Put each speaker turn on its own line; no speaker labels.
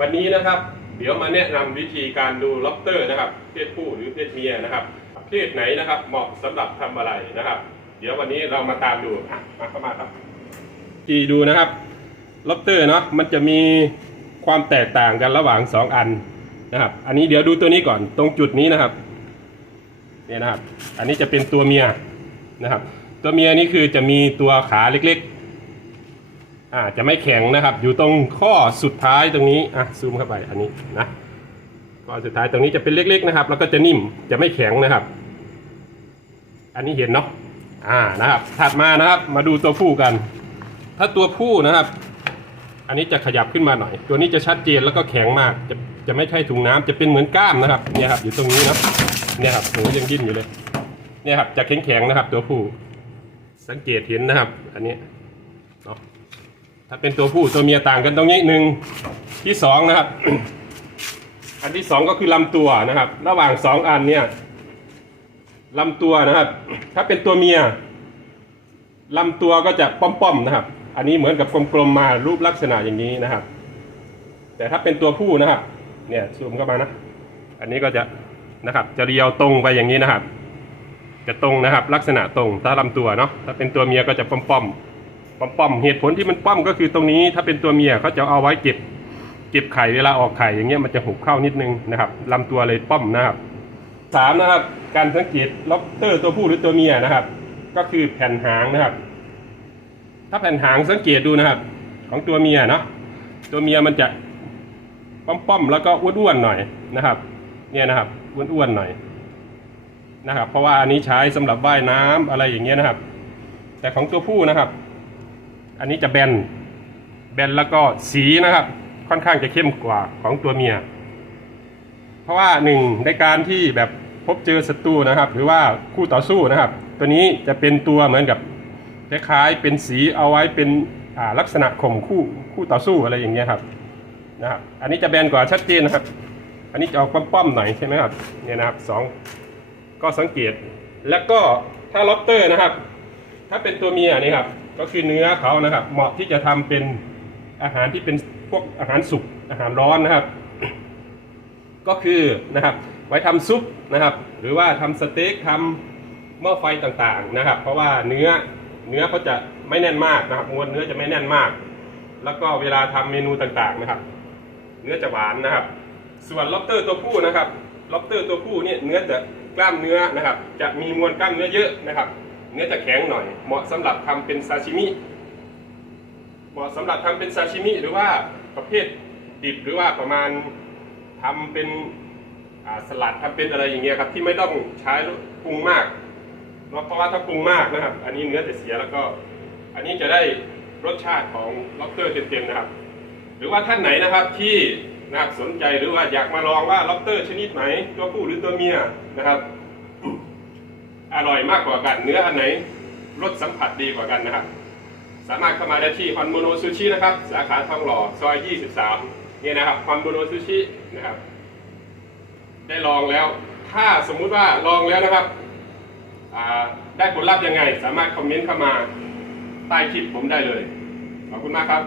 วันนี้นะครับ เดี๋ยวมาแนะนำวิธีการดูล็อบสเตอร์นะครับ เพศผู้หรือเพศเมียนะครับ เพศไหนนะครับ เหมาะสำหรับทำอะไรนะครับ เดี๋ยววันนี้เรามาตามดูอะมาเข้ามาครับจีดูนะครับล็อบสเตอร์เนาะมันจะมีความแตกต่างกันระหว่างสองอันนะครับ อันนี้เดี๋ยวดูตัวนี้ก่อนตรงจุดนี้นะครับเนี่ยนะครับ อันนี้จะเป็นตัวเมียนะครับ ตัวเมียนี่คือจะมีตัวขาเล็กๆ อ่าจะไม่แข็งนะครับ อยู่ตรงข้อสุดท้ายตรงนี้อะซูมเข้าไปอันนี้นะข้อสุดท้ายตรงนี้จะเป็นเล็ก ๆนะครับ แล้วก็จะนิ่มจะไม่แข็งนะครับ อันนี้เห็นเนาะอ่านะครับ ถัดมานะครับมาดูตัวผู้กัน ถ้าตัวผู้นะครับ อันนี้จะขยับขึ้นมาหน่อย ตัวนี้จะชัดเจนแล้วก็แข็งมาก จะจะไม่ใช่ถุงน้ำจะเป็นเหมือนก้ามนะครับเนี่ยครับอยู่ตรงนี้นะเนี่ยครับหูยังดิ้นอยู่เลยเนี่ยครับจะแข็งๆนะครับ ตัวผู้สังเกตเห็นนะครับ อันนี้เนาะ ถ้าเป็นตัวผู้ตัวเมียต่างกันตรงนี้หนึ่งที่สองนะครับ อันที่สองก็คือลำตัวนะครับ ระหว่างสองอันเนี่ยลำตัวนะครับ ถ้าเป็นตัวเมียลำตัวก็จะป้อมๆนะครับ อันนี้เหมือนกับกลมๆมารูปลักษณะอย่างนี้นะครับ แต่ถ้าเป็นตัวผู้นะครับ เนี่ยซูมเข้ามานะ อันนี้ก็จะนะครับ จะเรียวตรงไปอย่างนี้นะครับ จะตรงนะครับ ลักษณะตรงถ้าลำตัวเนาะถ้าเป็นตัวเมียก็จะป้อมปอม ป้อมอมๆเหตุผลที่มันป้อมก็คือตรงนี้ถ้าเป็นตัวเมียเขาจะเอาไว้เก็บ เก็บไข่เวลาออกไข่อย่างเงี้ยมันจะหุบเข้านิดนึงนะครับลำตัวเลยป้อมนะครับสามนะครับ การสังเกตล็อบเตอร์ตัวผู้หรือตัวเมียนะครับ ก็คือแผ่นหางนะครับ ถ้าแผ่นหางสังเกตดูนะครับ ของตัวเมียเนาะตัวเมียมันจะป้อมๆแล้วก็อ้วนๆหน่อยนะครับ เนี่ยนะครับอ้วนๆหน่อยนะครับ เพราะว่าอันนี้ใช้สำหรับว่ายน้ำอะไรอย่างเงี้ยนะครับ แต่ของตัวผู้นะครับ อันนี้จะแบน แบนแล้วก็สีนะครับ ค่อนข้างจะเข้มกว่าของตัวเมีย เพราะว่าหนึ่งในการที่แบบพบเจอศัตรูนะครับ หรือว่าคู่ต่อสู้นะครับ ตัวนี้จะเป็นตัวเหมือนกับคล้ายๆเป็นสีเอาไว้เป็นลักษณะข่มคู่คู่ต่อสู้อะไรอย่างเงี้ยครับนะครับอันนี้จะแบนกว่าชัดเจนนะครับ อันนี้จะออกป้อมๆหน่อยใช่ไหมครับเนี่ยนะครับสองก็สังเกตแล้วก็ถ้าล็อบเตอร์นะครับ ถ้าเป็นตัวเมียนี่ครับ ก็คือเนื้อเขานะครับ เหมาะที่จะทำเป็นอาหารที่เป็นพวกอาหารสุกอาหารร้อนนะครับ ก็คือนะครับ ไว้ทำซุปนะครับ หรือว่าทำสเต็กทำหม้อไฟต่างๆนะครับ เพราะว่าเนื้อเนื้อเขาจะไม่แน่นมากนะครับมวลเนื้อจะไม่แน่นมาก แล้วก็เวลาทำเมนูต่างๆนะครับ เนื้อจะหวานนะครับ ส่วนล็อบสเตอร์ตัวผู้นะครับล็อบสเตอร์ตัวผู้เนี่ยเนื้อจะกล้ามเนื้อนะครับ จะมีมวลกล้ามเนื้อเยอะนะครับ เนื้อจะแข็งหน่อย เหมาะสำหรับทำเป็นซาชิมิ เหมาะสำหรับทำเป็นซาชิมิหรือว่าประเภทดิบหรือว่าประมาณทำเป็นสลัดทำเป็นอะไรอย่างเงี้ยครับที่ไม่ต้องใช้ปรุงมากเนาะเพราะว่าถ้าปรุงมากนะครับ อันนี้เนื้อจะเสียแล้วก็ อันนี้จะได้รสชาติของล็อบสเตอร์เต็มๆนะครับ หรือว่าท่านไหนนะครับที่นะครับสนใจหรือว่าอยากมาลองว่าล็อบสเตอร์ชนิดไหนตัวผู้หรือตัวเมียนะครับ อร่อยมากกว่ากัน เนื้ออันไหนรสสัมผัสดีกว่ากันนะครับ สามารถเข้ามาได้ที่ฮอนโมโนซูชินะครับ สาขาทองหล่อซอย 23เนี่ยนะครับฮอนโมโนซูชินะครับ ได้ลองแล้ว ถ้าสมมุติว่าลองแล้วนะครับได้ผลลัพธ์ยังไง สามารถคอมเมนต์เข้ามาใต้คลิปผมได้เลย ขอบคุณมากครับ